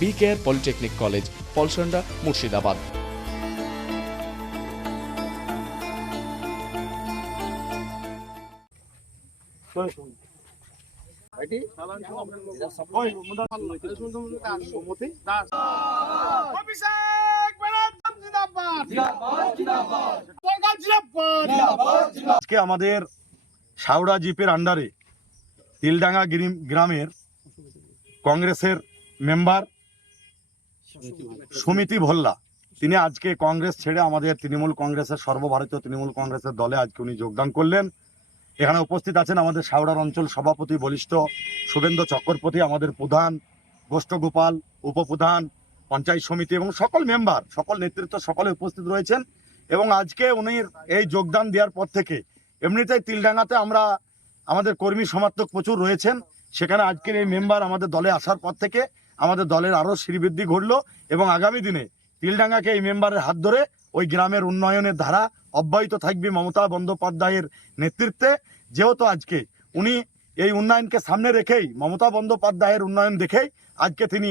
B care polytechnic college, Polsonda, Murshidabad. আজকে আমাদের সাউড়া জিপের আন্ডারে তিলডাঙ্গা গ্রিম- গ্রামের কংগ্রেসের মেম্বার সমিতি ভোল্লা। তিনি আজকে কংগ্রেস ছেড়ে আমাদের তৃণমূল কংগ্রেসের সর্বভারতীয় তৃণমূল কংগ্রেসের দলে আজকে উনি যোগদান করলেন। এখানে উপস্থিত আছেন আমাদের সাউড়ার অঞ্চল সভাপতি, বলিষ্ঠ শুভেন্দু চক্রবর্তী, আমাদের প্রধান গোষ্ঠগোপাল উপপ্রধান, পঞ্চায়েত সমিতি এবং সকল মেম্বার, সকল নেতৃত্ব, সকলে উপস্থিত রয়েছেন এবং আজকে উনি এই যোগদান দেওয়ার পর থেকে এমনিতেই তিলডাঙ্গাতে আমরা, আমাদের কর্মী সমর্থক প্রচুর রয়েছেন। সেখানে আজকের এই মেম্বার আমাদের দলে আসার পর থেকে আমাদের দলের আরও শ্রীবৃদ্ধি ঘটলো এবং আগামী দিনে তিলডাঙ্গাকে এই মেম্বারের হাত ধরে ওই গ্রামের উন্নয়নের ধারা অব্যাহত থাকবে মমতা বন্দ্যোপাধ্যায়ের নেতৃত্বে। যেহেতু আজকে উনি এই উন্নয়নকে সামনে রেখেই মমতা বন্দ্যোপাধ্যায়ের উন্নয়ন দেখেই আজকে তিনি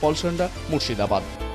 Polsonda Murshidabad.